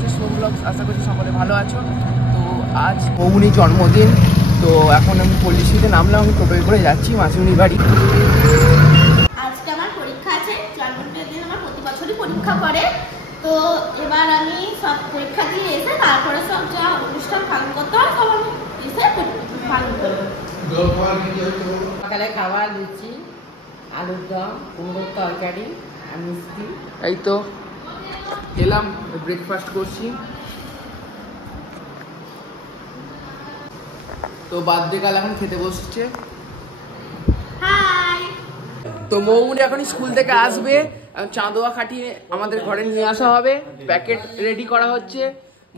হচ্ছে সোম ব্লগস। আশা করছি সকলে ভালো আছো। তো আজ মৌবুনির জন্মদিন, তো এখন আমি পল্লীশ্রীতে নামলাম, আমি টোটোয় করে যাচ্ছি মাসিমণির বাড়ি। আজকে আমার পরীক্ষা আছে, জন্মদিনের দিন আমার প্রতি বছরই পরীক্ষা করে। তো এবার আমি সব পরীক্ষা দিয়ে এসে তারপরে সব যা অনুষ্ঠান পালন করতে হয় সব আমি এসে পালন করবো। সকালে খাবার লুচি, আলুর দম, কুমড়োর তরকারি আর মিষ্টি। এই তো এলাম, ব্রেকফাস্ট করছি। তো বার্থডে কাল এখন খেতে বসছে। হাই। তো মৌবুনি এখন স্কুল থেকে আসবে, চাঁদোয়া খাটিয়ে আমাদের ঘরে নিয়ে আসা হবে। প্যাকেট রেডি করা হচ্ছে,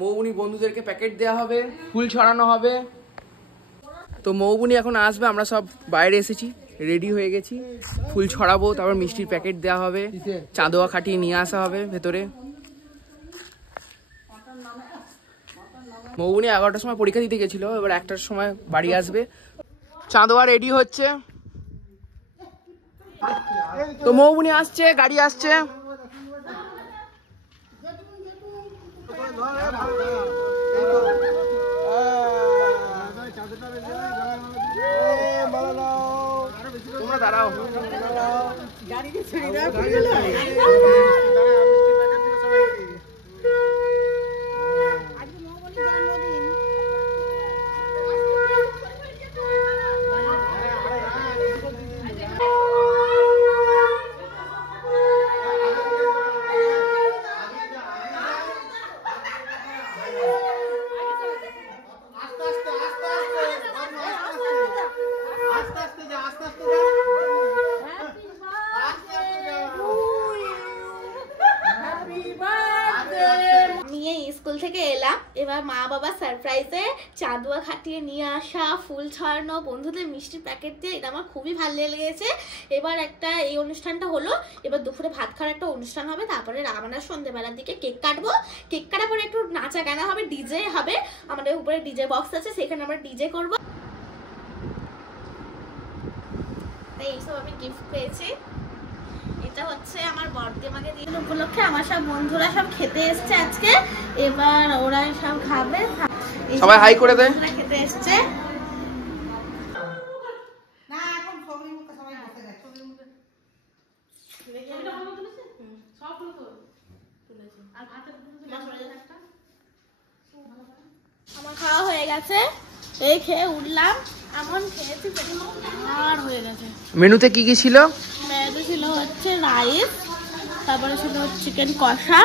মৌবুনি বন্ধুদেরকে প্যাকেট দেওয়া হবে, ফুল ছড়ানো হবে। তো মৌবুনি এখন আসবে, আমরা সব বাইরে এসেছি, রেডি হয়ে গেছি, ফুল ছড়াবো, তারপর মিষ্টির প্যাকেট দেওয়া হবে, চাঁদোয়া খাটিয়ে নিয়ে আসা হবে ভেতরে। মৌবুনি 11টার সময় পরীক্ষা দিতে গেছিল, এবার 1টার সময় বাড়ি আসবে। চাঁদোয়া রেডি হচ্ছে। তো মৌবুনি আসছে, গাড়ি আসছে। তোমরা দাঁড়াও। স্কুল থেকে এলাম, এবার মা বাবা সারপ্রাইজে চাঁদোয়া খাটিয়ে নিয়ে আসা, ফুল ছড়ানো, বন্ধুদের মিষ্টির প্যাকেট দিয়ে, এটা আমার খুবই ভালো লেগেছে। এবার একটা এই অনুষ্ঠানটা হলো, এবার দুপুরে ভাত খাওয়ার একটা অনুষ্ঠান হবে, তারপরে আমরা সন্ধ্যেবেলার দিকে কেক কাটবো। কেক কাটার পরে একটু নাচা গানা হবে, ডিজে হবে, আমাদের উপরে ডিজে বক্স আছে, সেখানে আমরা ডিজে করবো। এইসব আমি গিফট পেয়েছি, এটা হচ্ছে আমার বর্থডে আমাকে দিন উপলক্ষে আমার সব বন্ধুরা সব খেতে এসছে আজকে। এবার ওরা সব খাবে, সবাই হাই করে দেয়। খেতে এসছে। আমার খাওয়া হয়ে গেছে, এই খেয়ে উঠলাম, এমন খেয়েছি আর হয়ে গেছে। মেনুতে কি কি ছিল? মেনুতে ছিল হচ্ছে রাইস, তারপরে ছিল চিকেন কষা,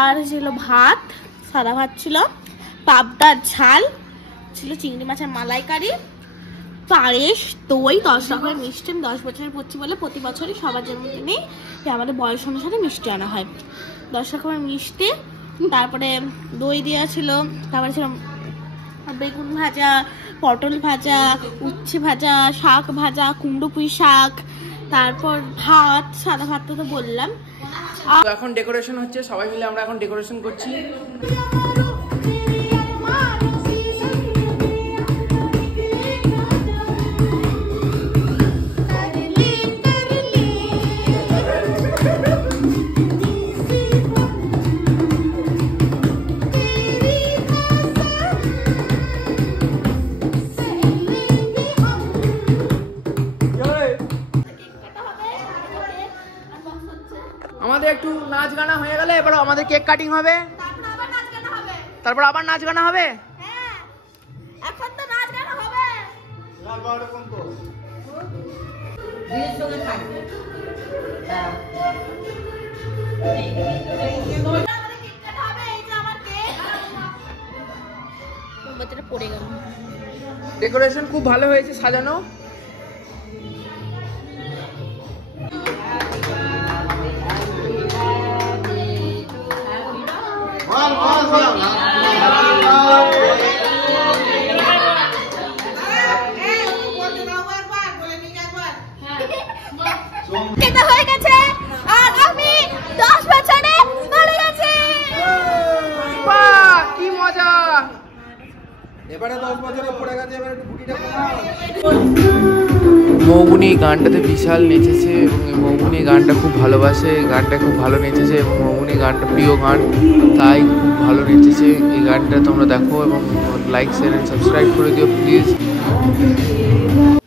আর ছিল ভাত, সাদা ভাত ছিল, পাবদার ঝাল ছিল, চিংড়ি মাছের মালাইকারি, পায়েস, দই, 10 রকমের মিষ্টি। 10 বছরের পড়ছি বলে প্রতি বছরই সবার জন্মদিনেই আমাদের বয়স অনুসারে মিষ্টি আনা হয়, 10 রকমের মিষ্টি। তারপরে দই দেওয়া ছিল, তারপরে ছিল বেগুন ভাজা, পটল ভাজা, উচ্ছে ভাজা, শাক ভাজা, কুমড়ো পুঁই শাক, তারপর ভাত, সাদা ভাত তো বললাম। এখন ডেকোরেশন হচ্ছে, সবাই মিলে আমরা এখন ডেকোরেশন করছি। আমাদের একটু নাচ গানা হয়ে গেলে এবার আমাদের কেক কাটিং হবে, তারপর আবার নাচ গানা হবে। এখন তো নাচ গানা হবে, বিয়ের সঙ্গে থাকবে। পড়ে গেল। ডেকোরেশন খুব ভালো হয়েছে, সাজানো। হয়ে গেছে আর আমি 10 বছরে পড়ে গেছি। বাহ কি মজা! এবারে 10 বছরে পড়ে গেছে, এবারে একটু গুটিটা কমাও। মৌবুনি গানটাতে বিশাল নেচেছে এবং মৌবুনি গানটা খুব ভালোবাসে, গানটা খুব ভালো নেচেছে এবং মৌবুনি গানটা প্রিয় গান, তাই খুব ভালো নেচেছে। এই গানটা তোমরা দেখো এবং লাইক শেয়ার এন্ড সাবস্ক্রাইব করে দিও প্লিজ।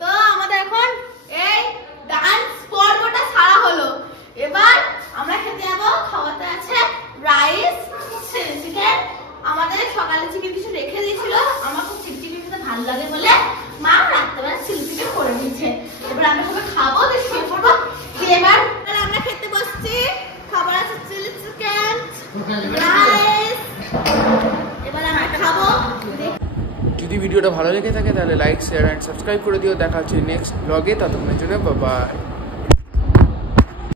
তো আমাদের এখন এই ডান্স পর্বটা সারা হলো। এবার আমরা খেতে যাবো। খাওয়াতে আছে রাইস, চিলি চিকেন। আমাদের সকালে চিকেন কিছু রেখে দিয়েছিল, আমার খুব চিলি চিকেন খেতে ভালো লাগে বলে মা রাত্রেবেলা চিলি চিকেন করে দিয়েছে। এবার আমরা সবাই খাবো, দিয়ে শুয়ে পড়বো। এবার আমরা খেতে বসছি। খাবার আছে চিলি চিকেন, রাইস। এবার আমরা খাবো। যদি ভিডিওটা ভালো লেগে থাকে তাহলে লাইক শেয়ার এন্ড সাবস্ক্রাইব করে দিও। দেখা হচ্ছে নেক্সট ব্লগে, ততক্ষণের জন্য বাই বাই।